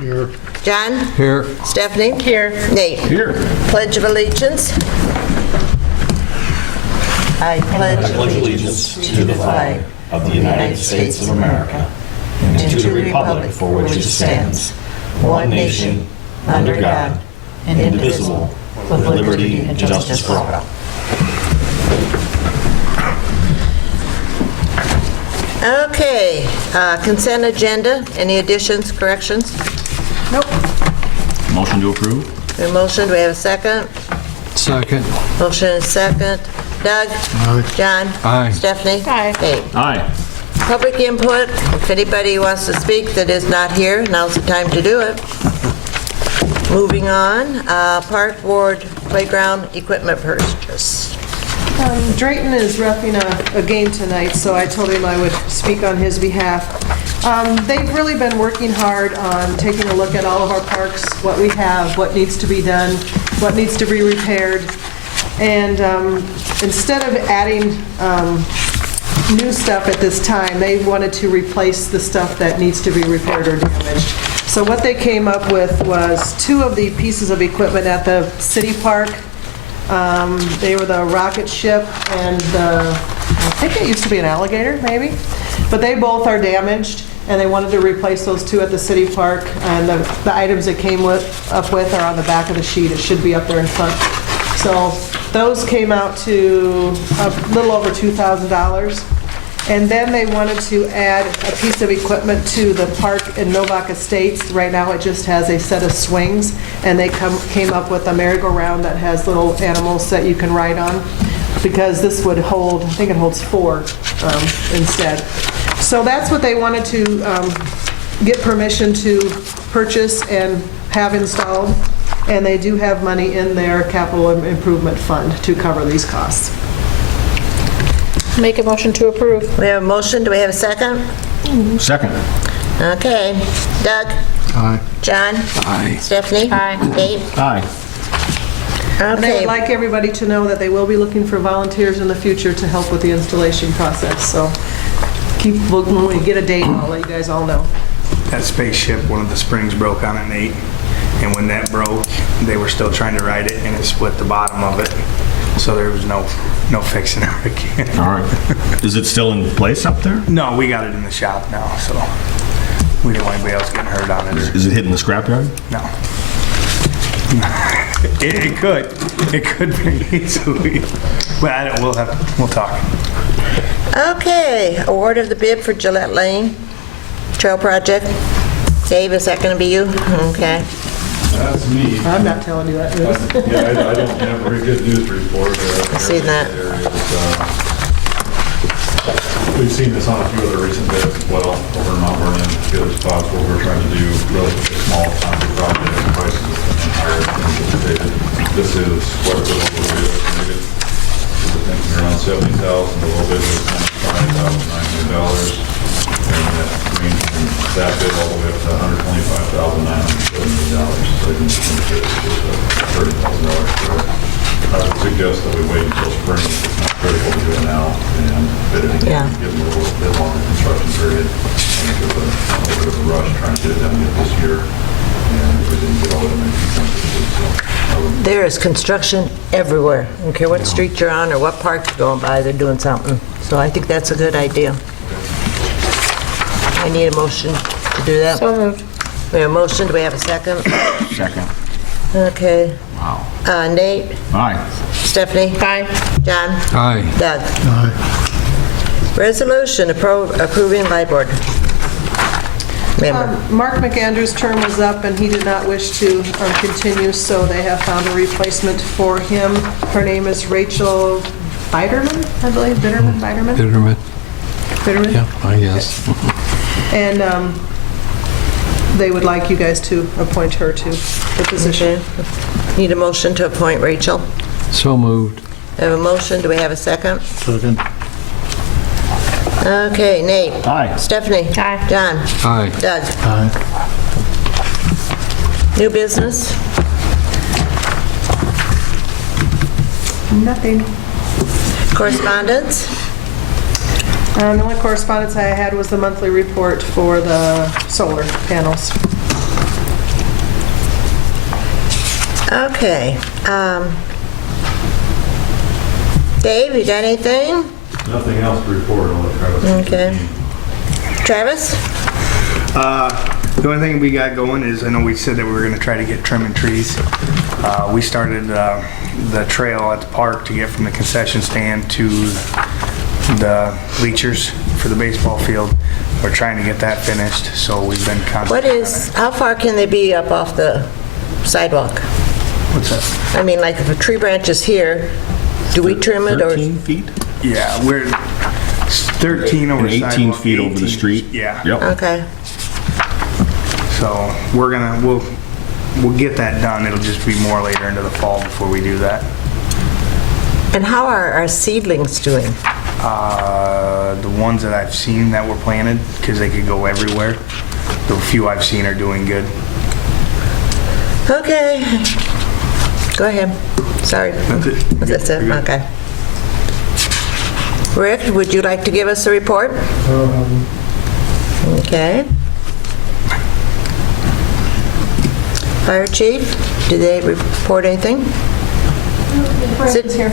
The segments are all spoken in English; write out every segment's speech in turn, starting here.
Here. John? Here. Stephanie? Here. Nate? Here. Pledge of allegiance. I pledge allegiance to the flag of the United States of America and to the republic for which it stands, one nation, under God, indivisible, with liberty and justice for all. Okay, consent agenda. Any additions, corrections? Nope. Motion to approve? A motion, do we have a second? Second. Motion and second. Doug? Aye. John? Aye. Stephanie? Aye. Nate? Aye. Public input. If anybody wants to speak that is not here, now's the time to do it. Moving on, Park Board Playground Equipment Purchase. Drayton is repping a game tonight, so I told him I would speak on his behalf. They've really been working hard on taking a look at all of our parks, what we have, what needs to be done, what needs to be repaired. And instead of adding new stuff at this time, they wanted to replace the stuff that needs to be repaired or damaged. So what they came up with was 2 of the pieces of equipment at the city park. They were the rocket ship and I think it used to be an alligator, maybe. But they both are damaged, and they wanted to replace those 2 at the city park. And the items it came up with are on the back of the sheet. It should be up there in front. So those came out to a little over $2,000. And then they wanted to add a piece of equipment to the park in Novak Estates. Right now it just has a set of swings, and they came up with a merry-go-round that has little animals that you can ride on, because this would hold, I think it holds 4 instead. So that's what they wanted to get permission to purchase and have installed, and they do have money in their capital improvement fund to cover these costs. Make a motion to approve. We have a motion, do we have a second? Second. Okay. Doug? Aye. John? Aye. Stephanie? Aye. Nate? Aye. And they Okay. would like everybody to know that they will be looking for volunteers in the future to help with the installation process. So keep looking, when we get a date, I'll let you guys all know. That spaceship, one of the springs broke on it, Nate. And when that broke, they were still trying to ride it, and it split the bottom of it. So there was no fixing it again. All right. Is it still in place up there? No, we got it in the shop now, so we don't want anybody else getting hurt on it. Is it hitting the scrapyard? No. It could. It could very easily. But we'll talk. Okay, award of the bid for Gillette Lane Trail Project. Dave, is that going to be you? Okay. That's me. I'm not telling you that. Yeah, I don't have a very good news report. I've seen that. We've seen this on a few other recent bids as well, over in Mount Vernon, the other spots where we're trying to do relatively small concrete projects, and prices have been higher than anticipated. This is quite a bit over what we estimated. We're thinking around $70,000, the low bid was $95,900. And that range from that bid all the way up to $125,970. So I think it's just $30,000 short. I would suggest that we wait until spring. It's not critical to do it now, and bid it again, give them a little bit longer construction period. I think there's a little bit of a rush trying to get it done yet this year, and we didn't get all of them in consensus. So I would There is construction everywhere. I don't care what street you're on or what park you're going by, they're doing something. So I think that's a good idea. I need a motion to do that. So moved. We have a motion, do we have a second? Second. Okay. Wow. Nate? Aye. Stephanie? Aye. John? Aye. Doug? Aye. Resolution approving light board member. Mark McAndrews' term was up, and he did not wish to continue, so they have found a replacement for him. Her name is Rachel Biderman, I believe. Biderman? Bitterman. Biderman? Yeah, I guess. And they would like you guys to appoint her to the position. Okay. Need a motion to appoint Rachel. So moved. We have a motion, do we have a second? Second. Okay, Nate? Aye. Stephanie? Aye. John? Aye. Doug? Aye. New business? Nothing. Correspondence? The only correspondence I had was the monthly report for the solar panels. Okay. Dave, you got anything? Nothing else to report. I'll let Travis. Okay. Travis? The only thing we got going is, I know we said that we were gonna try to get trimming trees. We started the trail at the park to get from the concession stand to the bleachers for the baseball field. We're trying to get that finished, so we've been concentrating on it. How far can they be up off the sidewalk? What's that? I mean, like if a tree branch is here, do we trim it or? 13 feet? Yeah, we're 13 over And 18 sidewalk, feet over the 18 street? Yeah. Yep. Okay. So we'll get that done. It'll just be more later into the fall before we do that. And how are our seedlings doing? The ones that I've seen that were planted, because they could go everywhere, the few I've seen are doing good. Okay. Go ahead. Sorry. That's it. That's it? You're good. Okay. Rick, would you like to give us a report? Okay. Fire chief, did they report anything? Brandon's here.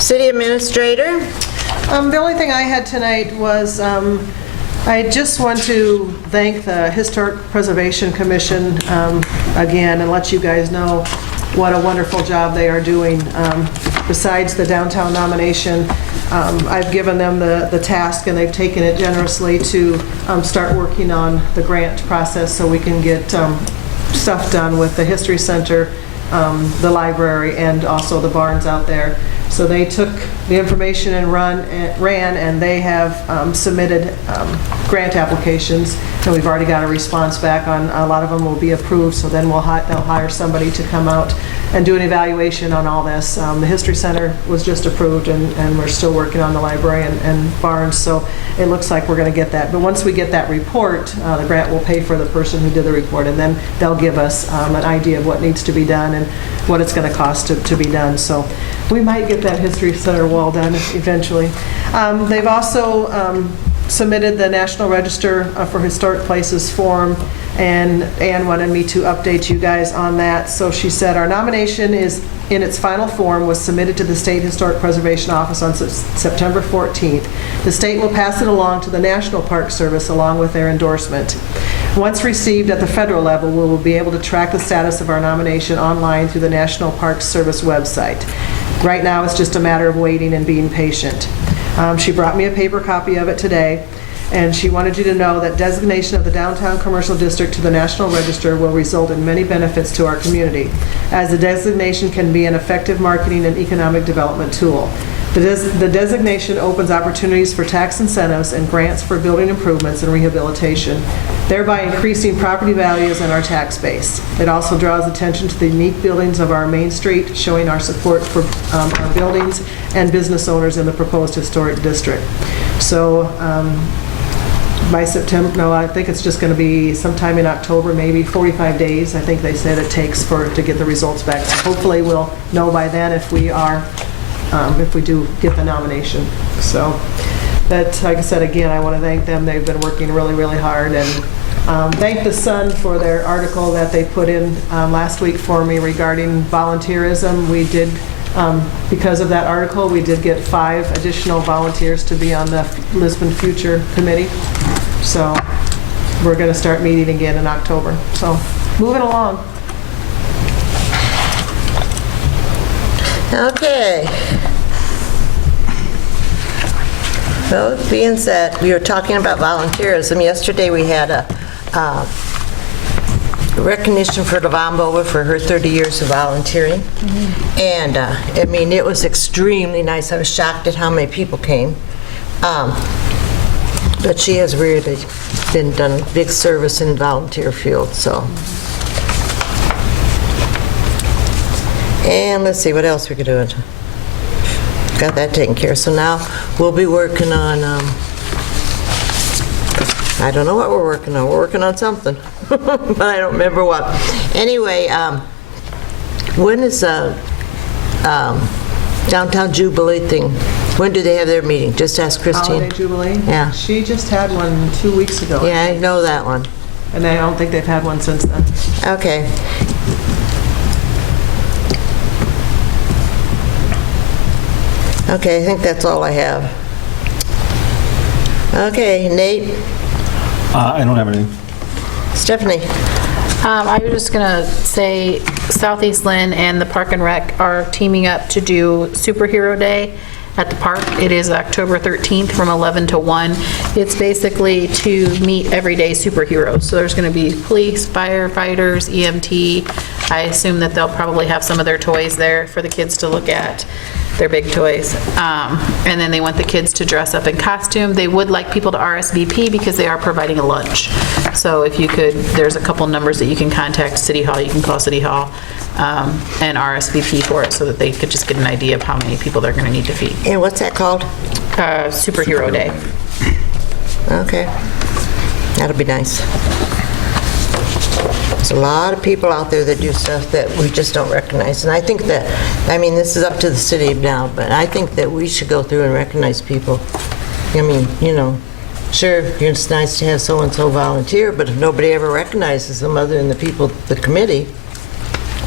City administrator? The only thing I had tonight was, I just want to thank the Historic Preservation Commission again and let you guys know what a wonderful job they are doing. Besides the downtown nomination, I've given them the task, and they've taken it generously to start working on the grant process so we can get stuff done with the History Center, the library, and also the barns out there. So they took the information and ran, and they have submitted grant applications, and we've already got a response back on a lot of them will be approved, so then they'll hire somebody to come out and do an evaluation on all this. The History Center was just approved, and we're still working on the library and barns, so it looks like we're going to get that. But once we get that report, the grant will pay for the person who did the report, and then they'll give us an idea of what needs to be done and what it's going to cost to be done. So we might get that History Center wall done eventually. They've also submitted the National Register for Historic Places form, and Ann wanted me to update you guys on that. So she said our nomination is in its final form, was submitted to the State Historic Preservation Office on September 14th. The state will pass it along to the National Park Service along with their endorsement. Once received at the federal level, we will be able to track the status of our nomination online through the National Park Service website. Right now, it's just a matter of waiting and being patient. She brought me a paper copy of it today, and she wanted you to know that designation of the downtown commercial district to the National Register will result in many benefits to our community, as the designation can be an effective marketing and economic development tool. The designation opens opportunities for tax incentives and grants for building improvements and rehabilitation, thereby increasing property values and our tax base. It also draws attention to the unique buildings of our Main Street, showing our support for our buildings and business owners in the proposed historic district. So by September, no, I think it's just going to be sometime in October, maybe 45 days, I think they said it takes to get the results back. So hopefully we'll know by then if we do get the nomination. So that, like I said, again, I want to thank them. They've been working really, really hard, and thank the Sun for their article that they put in last week for me regarding volunteerism. We did, because of that article, we did get 5 additional volunteers to be on the Lisbon Future Committee. So we're going to start meeting again in October. So moving along. Okay. Well, being said, we were talking about volunteerism. Yesterday we had a recognition for Levon Bova for her 30 years of volunteering. And I mean, it was extremely nice. I was shocked at how many people came. But she has really done big service in the volunteer field, so. And let's see what else we could do. Got that taken care of. So now we'll be working on, I don't know what we're working on. We're working on something, but I don't remember what. Anyway, when is Downtown Jubilee thing? When do they have their meeting? Just ask Christine. Holiday Jubilee? Yeah. She just had one 2 weeks ago. Yeah, I know that one. And I don't think they've had one since then. Okay. Okay, I think that's all I have. Okay, Nate, I don't have anything. Stephanie. I was just gonna say Southeast Lynn and the Park and Rec are teaming up to do Superhero Day at the park. It is October 13th from 11 to 1. It's basically to meet everyday superheroes. So there's gonna be police, firefighters, EMT. I assume that they'll probably have some of their toys there for the kids to look at. Their big toys. And then they want the kids to dress up in costume. They would like people to RSVP because they are providing a lunch. So if you could, there's a couple numbers that you can contact City Hall. You can call City Hall and RSVP for it so that they could just get an idea of how many people they're going to need to feed. And what's that called? Superhero Day. Okay. That'll be nice. There's a lot of people out there that do stuff that we just don't recognize. And I think that, I mean, this is up to the city now, but I think that we should go through and recognize people. I mean, you know, sure, it's nice to have so-and-so volunteer, but if nobody ever recognizes them other than the people, the committee,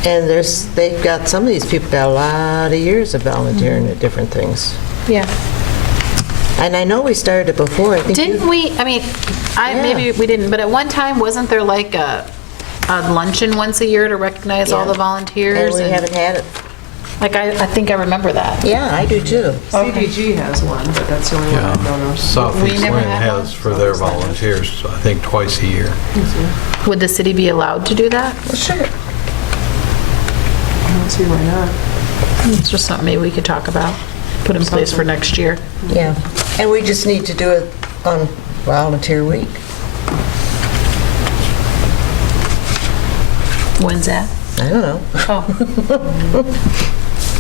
and they've got, some of these people got a lot of years of volunteering at different things. Yeah. And I know we started it before. I think Didn't we, I mean, maybe we didn't, but at one time, wasn't there like a luncheon once a year to recognize all the And volunteers? we haven't had it. Like, I think I remember that. Yeah, I do too. CDG has one, but that's the only one I don't know. Southeast never Lynn had one? has for their volunteers, I think twice a year. Would the city be allowed to do that? Well, sure. I don't see why not. It's just something maybe we could talk about, put in place for next year. Yeah. And we just need to do it on volunteer week. When's that? I don't know. Oh,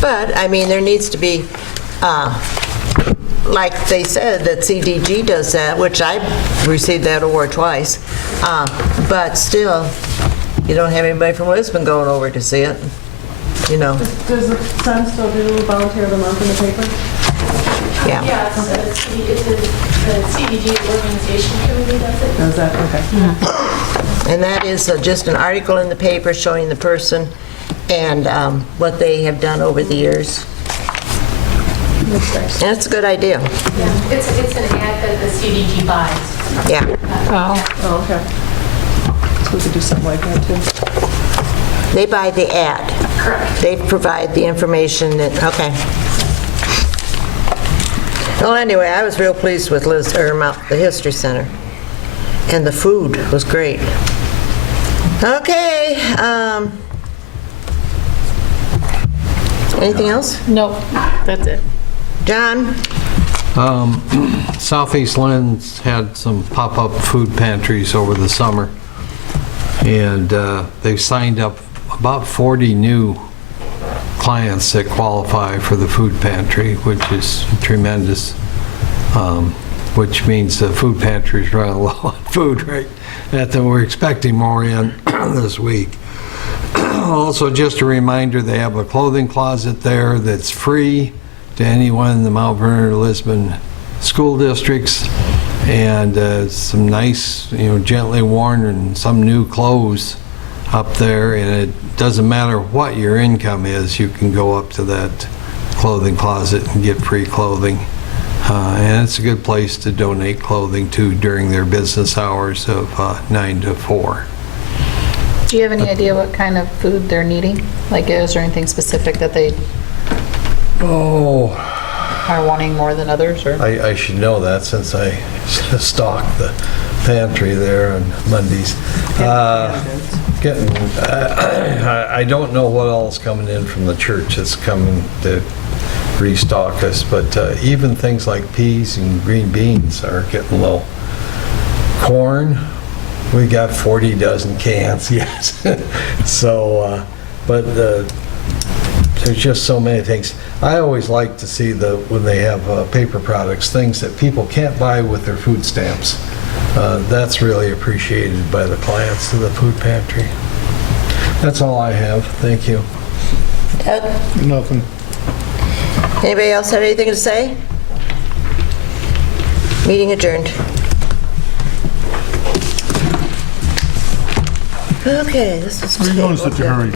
But, I mean, there needs to be, like they said, that CDG does that, which I received that award twice. But still, you don't have anybody from Lisbon going over to see it, you know. Does the Sun still do volunteer of the month in the paper? Yeah. Yes, the CDG organization committee does it. Does that, okay. And that is just an article in the paper showing the person and what they have done over the years. That's a good idea. Yeah, it's an ad that the CDG buys. Yeah. Oh, okay. So we could do something like that too. They buy the ad. Correct. They provide the information that, okay. Well, anyway, I was real pleased with the History Center. And the food was great. Okay. Anything else? nope, that's it. John? Southeast Lynn's had some pop-up food pantries over the summer, and they've signed up about 40 new clients that qualify for the food pantry, which is tremendous, which means the food pantry's running low on food right at them. We're expecting more in this week. Also, just a reminder, they have a clothing closet there that's free to anyone in the Mount Vernon-Lisbon school districts, and some nice, gently worn and some new clothes up there, and it doesn't matter what your income is, you can go up to that clothing closet and get free clothing. And it's a good place to donate clothing to during their business hours of 9 to 4. Do you have any idea what kind of food they're needing? Like, is there anything specific that they are wanting more than others, or? I should know that since I stock the pantry there on Mondays. I don't know what all's coming in from the church that's coming to restock us, but even things like peas and green beans are getting low. Corn, we got 40 dozen cans, yes. So, but there's just so many things. I always like to see when they have paper products, things that people can't buy with their food stamps. That's really appreciated by the clients of the food pantry. That's all I have. Thank you. Doug? Nothing. Anybody else have anything to say? Meeting adjourned. Okay, this is. Why are you going in such a hurry?